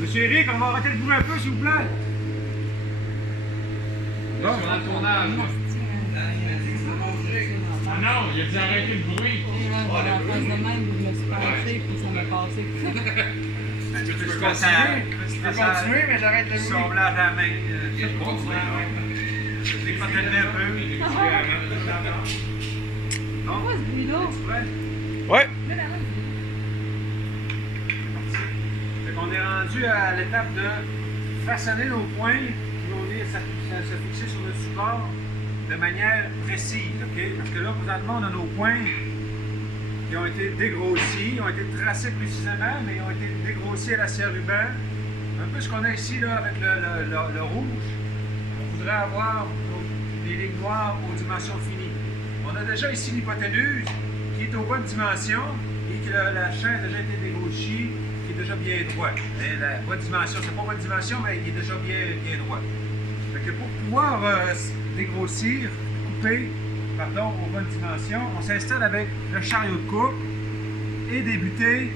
Monsieur Eric, on va arrêter de bouger un peu, s'il vous plaît. Bon. Sur le tournage. Ah non, il a dit arrêter le bruit. En face de même, je me suis penché, puis ça m'a passé. Tu peux continuer, mais j'arrête le bruit. Semblant à la main. Je l'ai pas tellement un peu. C'est quoi ce bruit-là? Ouais. Fait qu'on est rendu à l'étape de façonner nos points qui vont venir se fixer sur le support de manière précise. Okay? Parce que là, présentement, on a nos points qui ont été dégrossis, ils ont été tracés précisément, mais ils ont été dégrossis à la scie à ruban. Un peu ce qu'on a ici là, avec le rouge. On voudrait avoir des lignes noires aux dimensions finies. On a déjà ici l'hypoténuse qui est aux bonnes dimensions et que la chaîne a déjà été dégrochie, qui est déjà bien droit. Et la bonne dimension, c'est pas bonne dimension, mais il est déjà bien droit. Fait que pour pouvoir dégrossir, couper, pardon, aux bonnes dimensions, on s'installe avec le chariot de coupe et des butées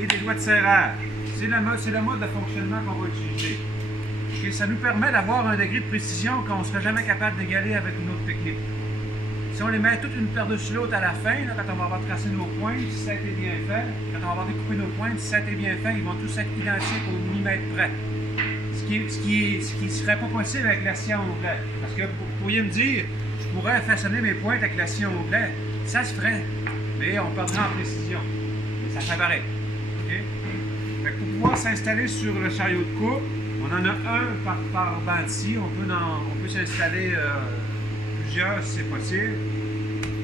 et des doigts de serrage. C'est le mode de fonctionnement qu'on va utiliser. Et ça nous permet d'avoir un degré de précision qu'on ne serait jamais capable d'égaler avec une autre technique. Si on les met toutes une par-dessus l'autre à la fin, là, quand on va avoir tracé nos points, si ça a été bien fait, quand on va avoir découpé nos points, si ça a été bien fait, ils vont tous être identiques au millimètre près. Ce qui ne serait pas possible avec la scie à onglet. Parce que vous pourriez me dire, je pourrais façonner mes pointes avec la scie à onglet. Ça se ferait, mais on perdrait en précision. Mais ça fait pareil. Okay? Fait que pour pouvoir s'installer sur le chariot de coupe, on en a un par banc de scie. On peut s'installer plusieurs si c'est possible.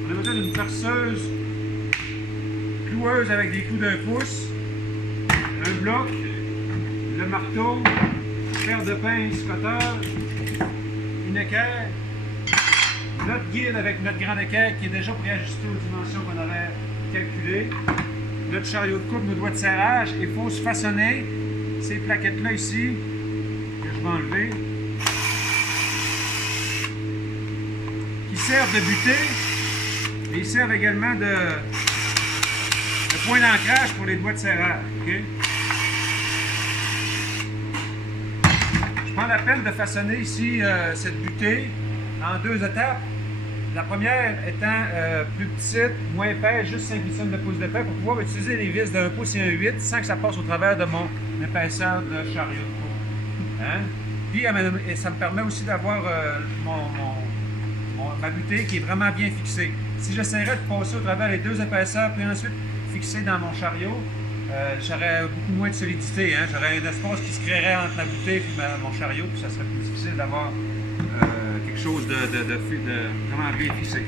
On a besoin d'une perceuse cloueuse avec des clous d'1 pouce, un bloc, le marteau, une paire de pinces cutter, une équerre, notre guide avec notre grande équerre qui est déjà préajusté aux dimensions qu'on avait calculées, notre chariot de coupe, nos doigts de serrage. Il faut se façonner ces plaquettes-là ici, que je vais enlever, qui servent de butée, et ils servent également de point d'ancrage pour les doigts de serrage. Okay? Je prends la peine de façonner ici cette butée en 2 étapes. La première étant plus petite, moins épaisse, juste 5 huitièmes de pouce d'épais pour pouvoir utiliser les vis d'1 pouce et 1 8 sans que ça passe au travers de mon épaisseur de chariot de coupe. Hein? Puis ça me permet aussi d'avoir ma butée qui est vraiment bien fixée. Si j'essaierais de passer au travers les 2 épaisseurs puis ensuite fixer dans mon chariot, j'aurais beaucoup moins de solidité. Hein? J'aurais un espace qui se créerait entre la butée et mon chariot, puis ça serait plus difficile d'avoir quelque chose de vraiment bien fixé.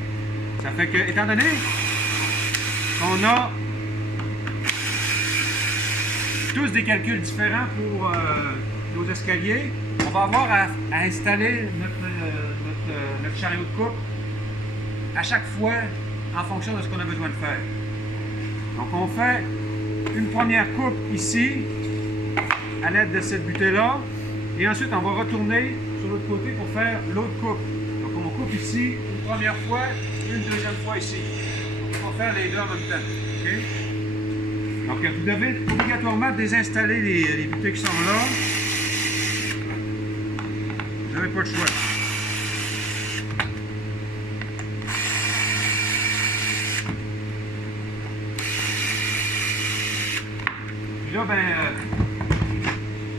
Ça fait que, étant donné qu'on a tous des calculs différents pour nos escaliers, on va avoir à installer notre chariot de coupe à chaque fois en fonction de ce qu'on a besoin de faire. Donc on fait une première coupe ici à l'aide de cette butée-là et ensuite on va retourner sur l'autre côté pour faire l'autre coupe. Donc on coupe ici une première fois, une deuxième fois ici. Donc on va faire les deux en même temps. Okay? Donc vous devez obligatoirement désinstaller les butées qui sont là. Vous n'avez pas le choix. Puis là,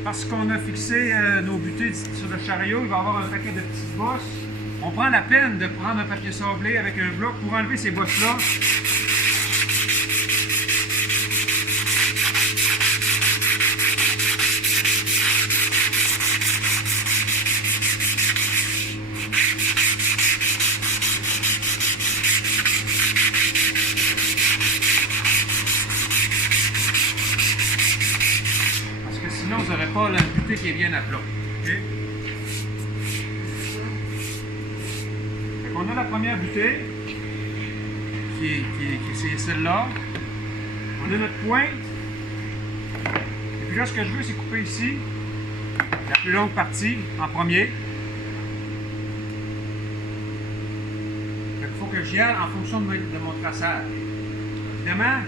parce qu'on a fixé nos butées sur le chariot, il va y avoir un paquet de petites bosses. On prend la peine de prendre un papier sablé avec un bloc pour enlever ces bosses-là. Sinon, vous n'aurez pas la butée qui est bien à plat. Okay? On a la première butée, qui est celle-là. On a notre pointe. Et puis là, ce que je veux, c'est couper ici la plus longue partie en premier. Il faut que j'y aille en fonction de mon traçage. Évidemment,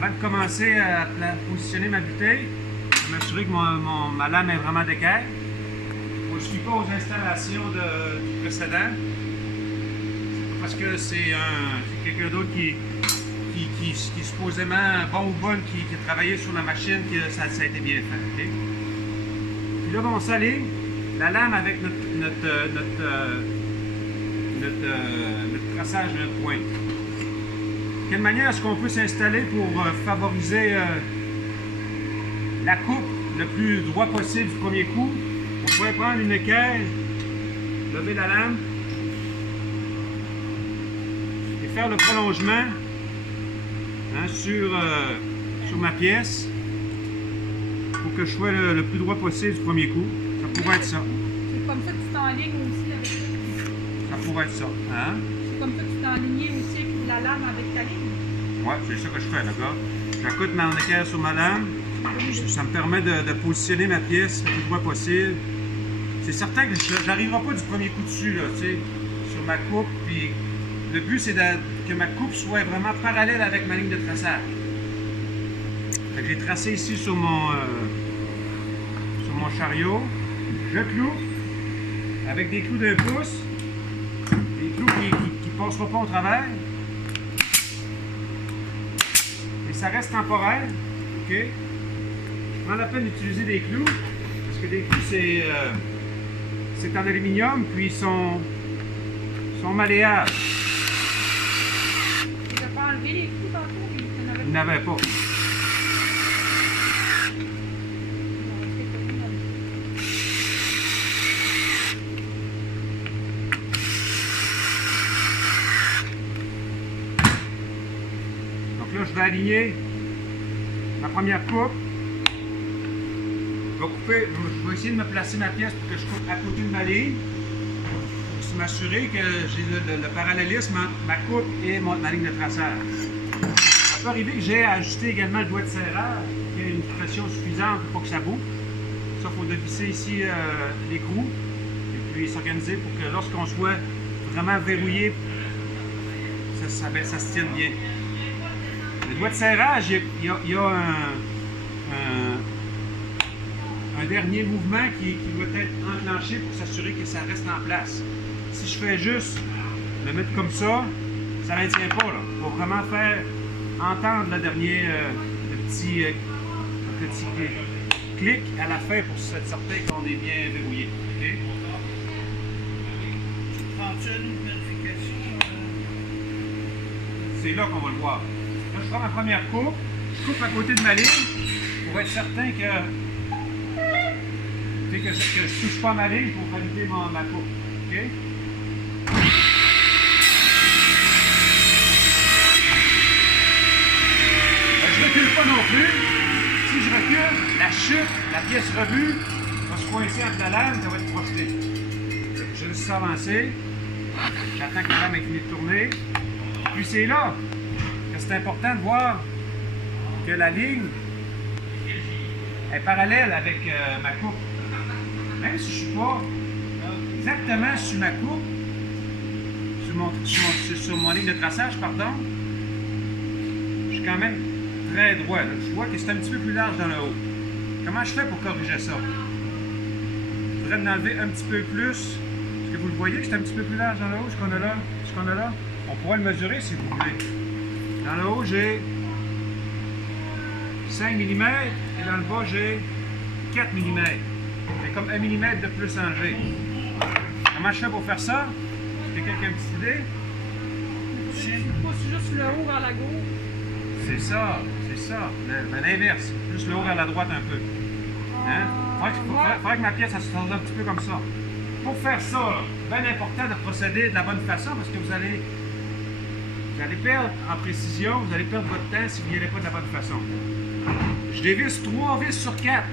avant de commencer à positionner ma butée, je vais m'assurer que ma lame est vraiment d'équerre. Je ne suis pas aux installations du précédent. Parce que c'est quelqu'un d'autre qui supposément bon ou bonne qui a travaillé sur la machine, que ça a été bien fait. Okay? Puis là, on s'aligne la lame avec notre traçage de notre pointe. De quelle manière est-ce qu'on peut s'installer pour favoriser la coupe le plus droit possible du premier coup? On pourrait prendre une équerre, lever la lame et faire le prolongement sur ma pièce pour que je sois le plus droit possible du premier coup. Ça pourrait être ça. C'est comme ça que tu t'enlignes aussi avec ça. Ça pourrait être ça. Hein? C'est comme ça que tu t'enlignes aussi avec la lame avec ta ligne. Ouais, c'est ça que je fais, d'accord? J'accoute mon équerre sur ma lame. Ça me permet de positionner ma pièce le plus droit possible. C'est certain que je n'arriverai pas du premier coup dessus, là, tu sais, sur ma coupe. Puis le but, c'est que ma coupe soit vraiment parallèle avec ma ligne de traçage. J'ai tracé ici sur mon chariot. Je cloue avec des clous d'un pouce. Des clous qui ne passeront pas au travers. Et ça reste temporaire. OK? Je prends la peine d'utiliser des clous. Parce que des clous, c'est en aluminium, puis ils sont malléables. Tu n'as pas enlevé les clous tantôt? Il n'avait pas. Donc là, je vais aligner ma première coupe. Je vais essayer de me placer ma pièce pour que je coupe à côté de ma ligne. Pour m'assurer que j'ai le parallélisme entre ma coupe et ma ligne de traçage. Ça peut arriver que j'ai ajusté également le doigt de serrage, qui ait une pression suffisante pour pas que ça bouge. Ça, il faut dévisser ici l'écrou et puis s'organiser pour que lorsqu'on soit vraiment verrouillé, ça se tienne bien. Le doigt de serrage, il y a un dernier mouvement qui doit être enclenché pour s'assurer que ça reste en place. Si je fais juste le mettre comme ça, ça ne tient pas. Il faut vraiment faire entendre le dernier petit clic à la fin pour être certain qu'on est bien verrouillé. Okay? Prends-tu une vérification? C'est là qu'on va le voir. Là, je prends ma première coupe, je coupe à côté de ma ligne pour être certain que je ne touche pas ma ligne pour valider ma coupe. Okay? Je ne recule pas non plus. Si je recule, la chute, la pièce revue, va se coincer entre la lame, ça va être projeté. Je laisse avancer. J'attends que la lame ait fini de tourner. Puis c'est là que c'est important de voir que la ligne est parallèle avec ma coupe. Même si je ne suis pas exactement sur ma coupe, sur mon ligne de traçage, pardon, je suis quand même très droit. Là. Je vois que c'est un petit peu plus large dans le haut. Comment je fais pour corriger ça? Je voudrais m'enlever un petit peu plus. Est-ce que vous le voyez que c'est un petit peu plus large dans le haut, ce qu'on a là? On pourrait le mesurer si vous voulez. Dans le haut, j'ai 5 mm et dans le bas, j'ai 4 mm. J'ai comme 1 mm de plus enlevé. Comment je fais pour faire ça? Quelqu'un qui a une petite idée? Tu pousses juste le haut vers la gauche. C'est ça. Mais l'inverse. Juste le haut vers la droite un peu. Hein? Faudrait que ma pièce se fasse un petit peu comme ça. Pour faire ça, c'est bien important de procéder de la bonne façon parce que vous allez perdre en précision, vous allez perdre votre temps si vous n'y allez pas de la bonne façon. Je dévisse 3 vis sur 4.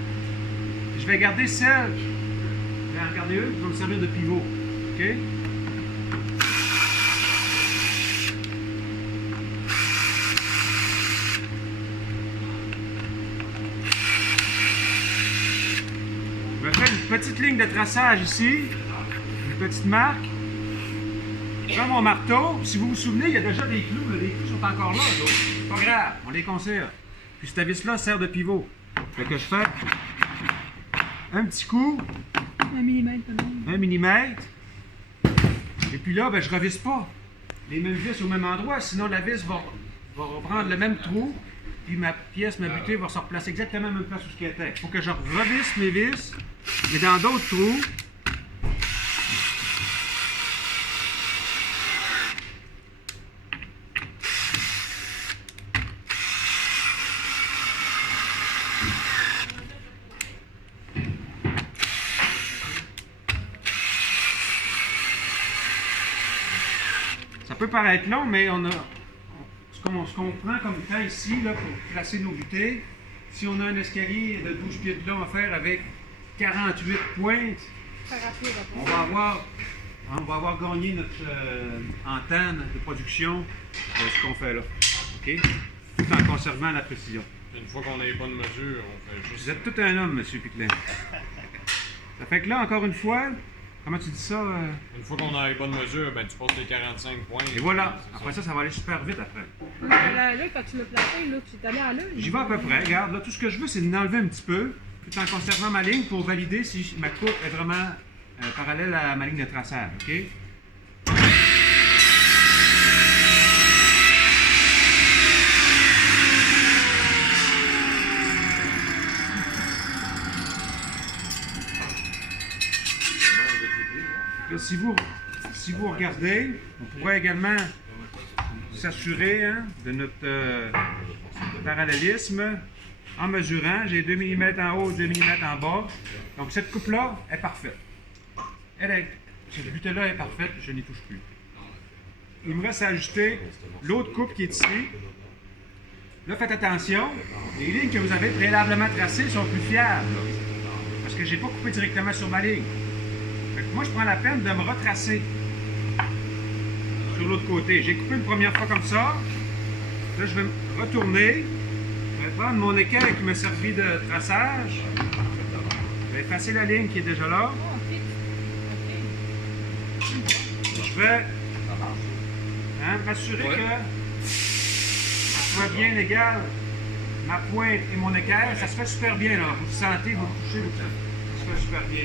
Je vais garder celle. Je vais en garder une, je vais me servir de pivot. OK? Je vais faire une petite ligne de traçage ici. Une petite marque. Je prends mon marteau. Si vous vous souvenez, il y a déjà des clous. Les clous sont encore là. C'est pas grave, on les conserve. Puis cette vis-là sert de pivot. Fait que je fais un petit coup, 1 millimètre quand même. 1 millimètre. Et puis là, ben, je revisse pas les mêmes vis au même endroit, sinon la vis va reprendre le même trou, puis ma butée va se replacer exactement à la même place où ce qu'elle était. Il faut que je revisse mes vis, mais dans d'autres trous. Ça peut paraître long, mais ce qu'on prend comme temps ici là, pour placer nos butées, si on a un escalier de 12 pieds de long à faire avec 48 pointes, on va avoir gagné notre antenne de production de ce qu'on fait là. OK? Tout en conservant la précision. Une fois qu'on a les bonnes mesures, on fait juste. Vous êtes tout un homme, M. Piclet. Ça fait que là, encore une fois, comment tu dis ça? Une fois qu'on a les bonnes mesures, ben tu passes les 45 points. Et voilà. Après ça, ça va aller super vite après. Là, quand tu l'as placé, là, tu t'allais à l'œil. J'y vais à peu près. Regarde, là, tout ce que je veux, c'est d'enlever un petit peu, tout en conservant ma ligne pour valider si ma coupe est vraiment parallèle à ma ligne de traçage. OK? Là, si vous regardez, on pourrait également s'assurer de notre parallélisme en mesurant. J'ai 2 mm en haut, 2 mm en bas. Donc cette coupe-là est parfaite. Cette butée-là est parfaite, je n'y touche plus. Il me reste à ajuster l'autre coupe qui est ici. Là, faites attention, les lignes que vous avez préalablement tracées sont plus fiables. Parce que je n'ai pas coupé directement sur ma ligne. Fait que moi, je prends la peine de me retracer sur l'autre côté. J'ai coupé une première fois comme ça. Là, je vais me retourner. Je vais prendre mon équerre qui m'a servi de traçage. Je vais effacer la ligne qui est déjà là. Je vais m'assurer que ça soit bien égal. Ma pointe et mon équerre, ça se fait super bien. Là. Vous sentez, vous touchez, ça se fait super bien.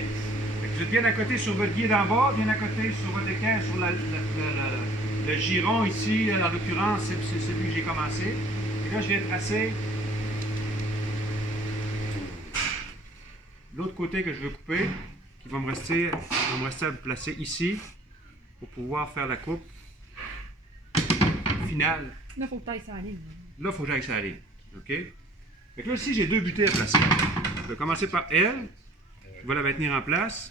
Vous êtes bien à côté sur votre guide en bas, bien à côté sur votre équerre, sur le giron ici, en l'occurrence, c'est celui que j'ai commencé. Et là, je viens tracer l'autre côté que je veux couper, qui va me rester à placer ici pour pouvoir faire la coupe finale. Là, il faut que tu ailles sur la ligne. Là, il faut que j'aille sur la ligne. OK? Fait que là, ici, j'ai deux butées à placer. Je vais commencer par elle. Je vais la maintenir en place.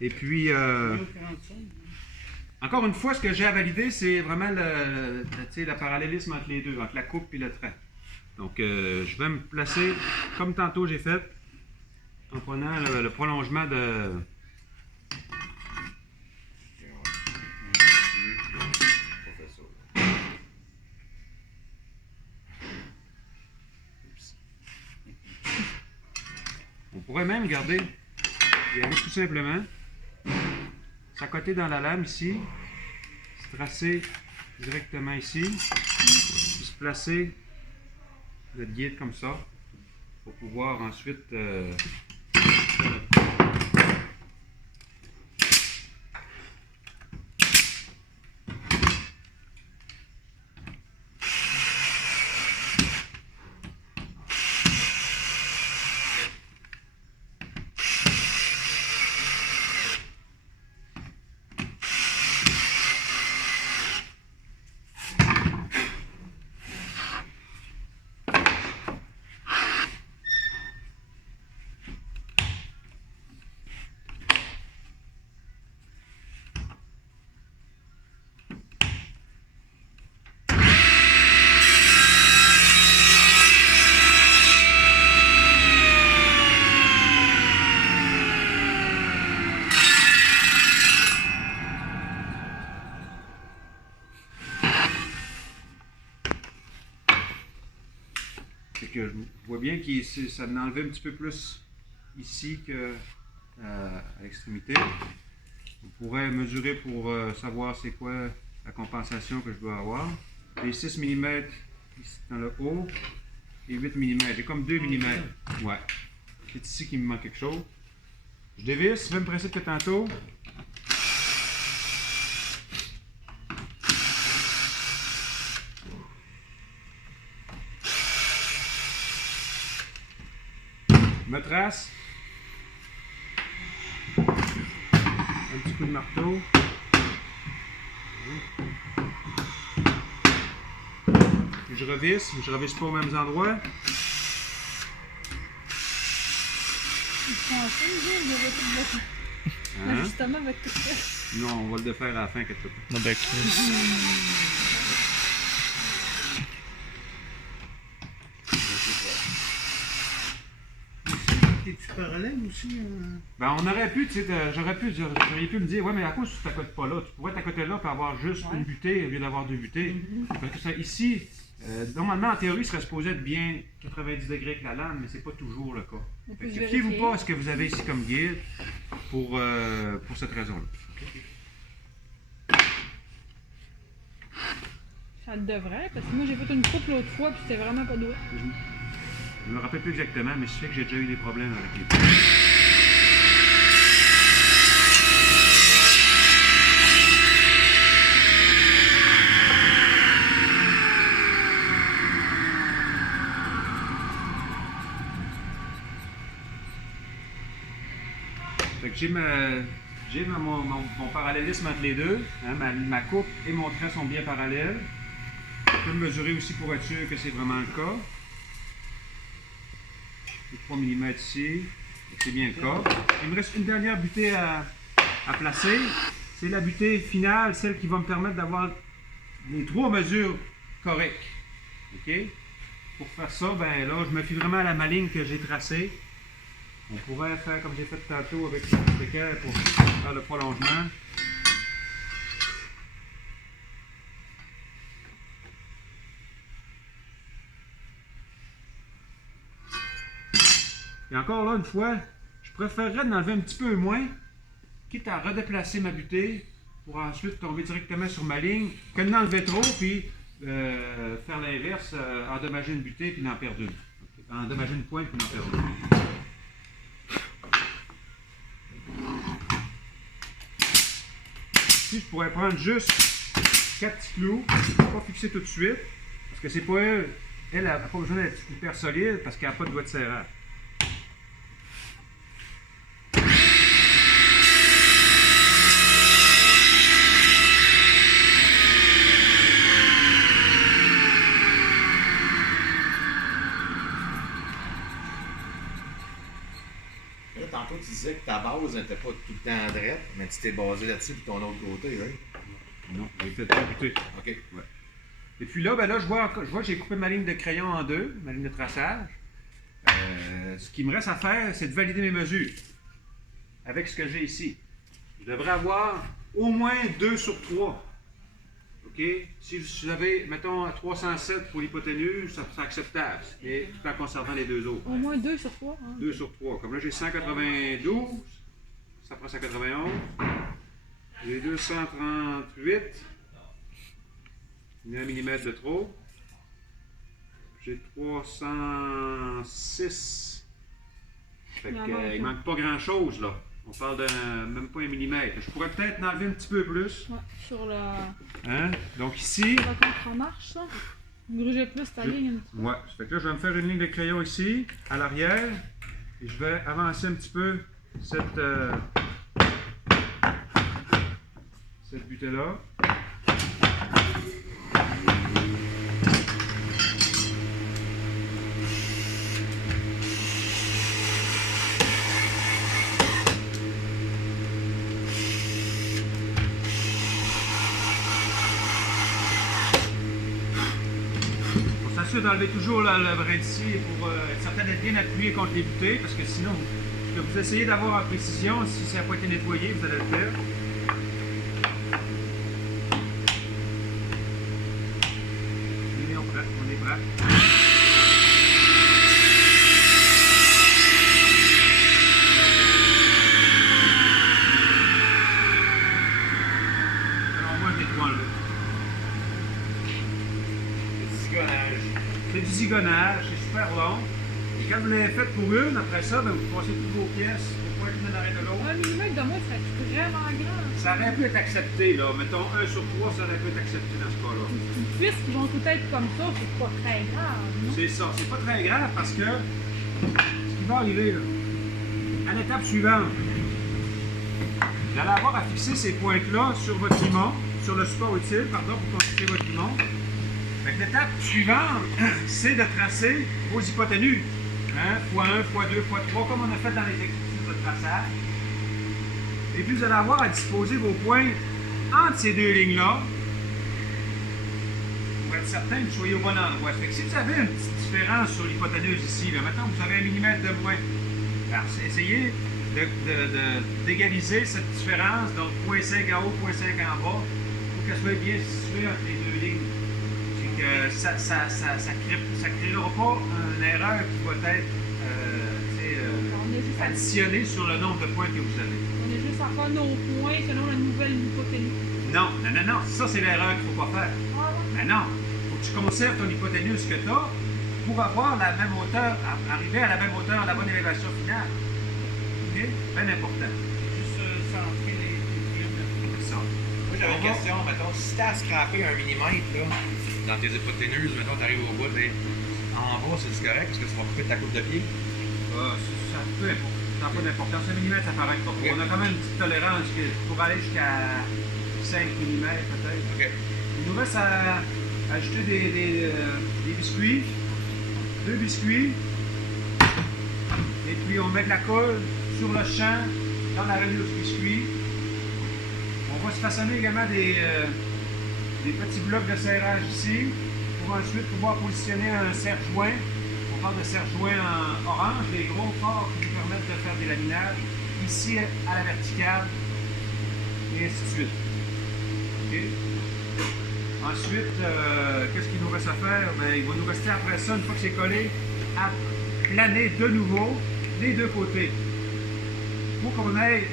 Et puis, encore une fois, ce que j'ai à valider, c'est vraiment le parallélisme entre les deux, entre la coupe et le trait. Donc, je vais me placer comme tantôt j'ai fait, en prenant le prolongement de... On pourrait même garder, y aller tout simplement, s'accoter dans la lame ici, se tracer directement ici, puis se placer notre guide comme ça, pour pouvoir ensuite faire notre... Que je vois bien que ça m'a enlevé un petit peu plus ici que à l'extrémité. On pourrait mesurer pour savoir c'est quoi la compensation que je dois avoir. les 6 mm ici dans le haut et 8 mm. J'ai comme 2 mm. Ouais. C'est ici qu'il me manque quelque chose. Je dévisse, même principe que tantôt. Je me trace. Un petit coup de marteau. Puis je revisse pas aux mêmes endroits. L'ajustement va être tout fait. Non, on va le défaire à la fin, quelque part. Non, ben, Chris. Es-tu parallèle aussi? Ben, on aurait pu, tu sais, j'aurais pu me dire, ouais, mais à cause tu t'accotes pas là, tu pourrais t'accoter là pour avoir juste une butée au lieu d'avoir 2 butées. Parce que ça, ici, normalement, en théorie, il serait supposé être bien 90 degrés avec la lame, mais c'est pas toujours le cas. Fait que fiez-vous pas à ce que vous avez ici comme guide pour cette raison-là. Ça devrait, parce que moi j'ai fait une coupe l'autre fois puis c'était vraiment pas doué. Je me rappelle plus exactement, mais je sais que j'ai déjà eu des problèmes avec les butées. Fait que j'ai mon parallélisme entre les deux. Hein, ma coupe et mon trait sont bien parallèles. Je peux me mesurer aussi pour être sûr que c'est vraiment le cas. J'ai 3 mm ici. C'est bien le cas. Il me reste une dernière butée à placer. C'est la butée finale, celle qui va me permettre d'avoir les 3 mesures correctes. OK? Pour faire ça, ben là, je me fie vraiment à la maligne que j'ai tracée. On pourrait faire comme j'ai fait tantôt avec le équerre pour faire le prolongement. Et encore là, une fois, je préférerais d'enlever un petit peu moins, quitte à redéplacer ma butée pour ensuite tomber directement sur ma ligne, que d'enlever trop, puis faire l'inverse, endommager une butée puis d'en perdre une. Endommager une pointe puis d'en perdre une. Ici, je pourrais prendre juste 4 petits clous, pas fixer tout de suite, parce que c'est pas elle. Elle n'a pas besoin d'être hyper solide parce qu'elle n'a pas de doigt de serrage. Là, tantôt, tu disais que ta base n'était pas tout le temps droite, mais tu t'es basé là-dessus pour ton autre côté, hein? Non, j'ai fait la butée. OK. Ouais. Et puis là, ben là, je vois que j'ai coupé ma ligne de crayon en deux, ma ligne de traçage. Ce qui me reste à faire, c'est de valider mes mesures avec ce que j'ai ici. Je devrais avoir au moins 2 sur 3. OK? Si vous avez, mettons, 307 pour l'hypoténuse, ça serait acceptable, mais tout en conservant les 2 autres. Au moins 2 sur 3. Hein. 2 sur 3. Comme là, j'ai 192, ça prend 191. J'ai 238. Il y a 1 mm de trop. J'ai 306. Fait que, il manque pas grand chose là. On parle de même pas 1 mm. Je pourrais peut-être en enlever un petit peu plus. Ouais, sur le. Hein? Donc ici. Sur la contre-marche, ça. Gruger plus ta ligne un petit peu. Ouais. Fait que là, je vais me faire une ligne de crayon ici, à l'arrière. Et je vais avancer un petit peu cette butée-là. On s'assure d'enlever toujours le brin d'ici pour être certain d'être bien appuyé contre les butées, parce que sinon, ce que vous essayez d'avoir en précision, si ça n'a pas été nettoyé, vous allez le faire. On est prêt. Alors moi, je l'ai tout enlevé. diagonale, c'est super long. Et quand vous l'avez fait pour une, après ça, ben, vous passez toutes vos pièces, vous pointez l'une en arrière de l'autre. Un millimètre de moi, ça serait vraiment grand. Ça aurait pu être accepté, là. Mettons 1 sur 3, ça aurait pu être accepté dans ce cas-là. Une cuisse qui vont tout être comme ça, c'est pas très grave, non? C'est ça. C'est pas très grave parce que ce qui va arriver, là, à l'étape suivante, vous allez avoir à fixer ces pointes-là sur votre limon, sur le support utile, pardon, pour constituer votre limon. Fait que l'étape suivante, c'est de tracer vos hypoténuses. Hein? x1, x2, x3, comme on a fait dans les exercices de traçage. Et puis vous allez avoir à disposer vos points entre ces deux lignes-là pour être certain que vous soyez au bon endroit. Fait que si vous avez une petite différence sur l'hypoténuse ici, là, maintenant vous avez 1 mm de moins, alors essayez d'égaliser cette différence, donc 0.5 en haut, 0.5 en bas, pour qu'elle soit bien située entre les deux lignes. C'est que ça ne créera pas une erreur qui va être additionnée sur le nombre de points que vous avez. On est juste à faire nos points selon la nouvelle hypoténuse. Non, non, non, non. Ça, c'est l'erreur qu'il ne faut pas faire. Ah, Mais non. Il faut que tu conserves ton hypoténuse que tu as pour avoir la même hauteur, arriver à la même hauteur, à la bonne élévation finale. OK? Bien important. Juste centrer les cubes. C'est ça. Moi, j'avais une question. Mettons, si t'as à scraper 1 mm, là, dans tes hypoténuses, mettons, t'arrives au bout, en bas, c'est correct, parce que tu vas couper ta coupe de pied. Ça peu importe. Ça n'a pas d'importance. 1 mm, ça paraît pas. Okay. On a quand même une petite tolérance pour aller jusqu'à 5 mm peut-être. OK. Il nous reste à ajouter des biscuits. 2 biscuits. Et puis on met de la colle sur le champ, dans la reliure du biscuit. On va se façonner également des petits blocs de serrage ici, pour ensuite pouvoir positionner un serre-joint. On parle de serre-joint en orange, des gros forts qui nous permettent de faire des laminages, ici à la verticale, et ainsi de suite. OK? Ensuite, qu'est-ce qu'il nous reste à faire? Bien, il va nous rester après ça, une fois que c'est collé, à planer de nouveau les deux côtés. Pour qu'on ait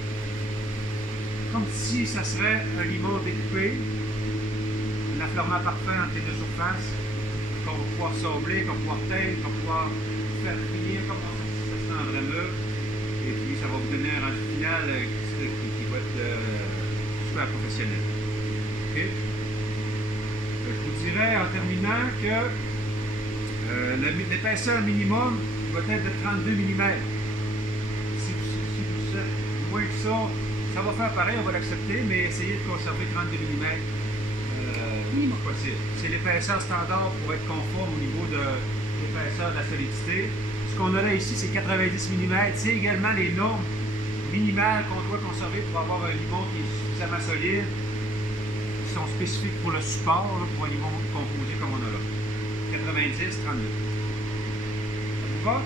comme si ça serait un limon découpé, un affleurement parfait entre les deux surfaces, qu'on va pouvoir sabler, qu'on va pouvoir teindre, qu'on va pouvoir faire finir comme ça serait un vrai meuble. Et puis ça va vous donner un rendu final qui va être super professionnel. OK? Je vous dirais en terminant que l'épaisseur minimum va être de 32 mm. Si vous êtes moins que ça va faire pareil, on va l'accepter, mais essayez de conserver 32 mm. Possible. C'est l'épaisseur standard pour être conforme au niveau de l'épaisseur de la solidité. Ce qu'on a là ici, c'est 90 mm. C'est également les normes minimales qu'on doit conserver pour avoir un limon qui est suffisamment solide, qui sont spécifiques pour le support, là, pour un limon composé comme on a là. 90, 32. Ça vous va?